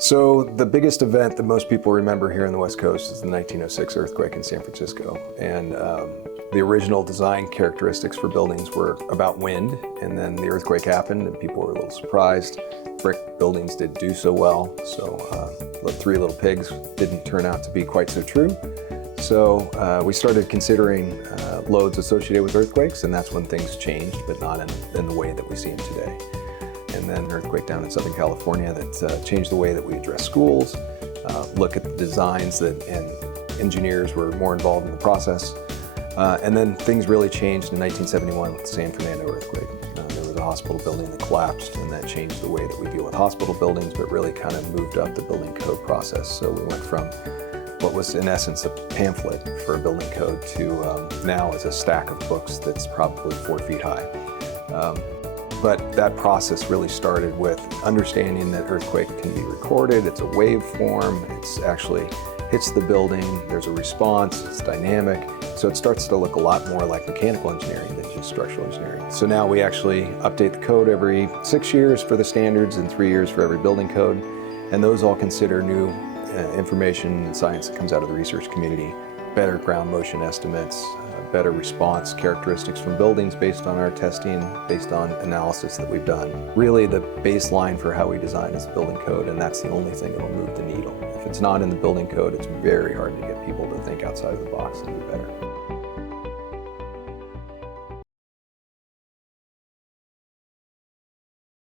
So the biggest event that most people remember here on the West Coast is the 1906 earthquake in San Francisco. And the original design characteristics for buildings were about wind, and then the earthquake happened and people were a little surprised. Brick buildings didn't do so well, so the Three Little Pigs didn't turn out to be quite so true. So we started considering loads associated with earthquakes, and that's when things changed, but not in the way that we see them today. And then an earthquake down in Southern California that changed the way that we address schools, look at the designs and engineers were more involved in the process. And then things really changed in 1971 with the San Fernando earthquake. There was a hospital building that collapsed, and that changed the way that we deal with hospital buildings, but really kind of moved up the building code process. So we went from what was in essence a pamphlet for a building code to now is a stack of books that's probably 4 feet high. But that process really started with understanding that earthquake can be recorded, it's a waveform, it's actually hits the building, there's a response, it's dynamic. So it starts to look a lot more like mechanical engineering than just structural engineering. So now we actually update the code every 6 years for the standards and 3 years for every building code. And those all consider new information and science that comes out of the research community, better ground motion estimates, better response characteristics from buildings based on our testing, based on analysis that we've done. Really the baseline for how we design is the building code, and that's the only thing that will move the needle. If it's not in the building code, it's very hard to get people to think outside of the box and do better.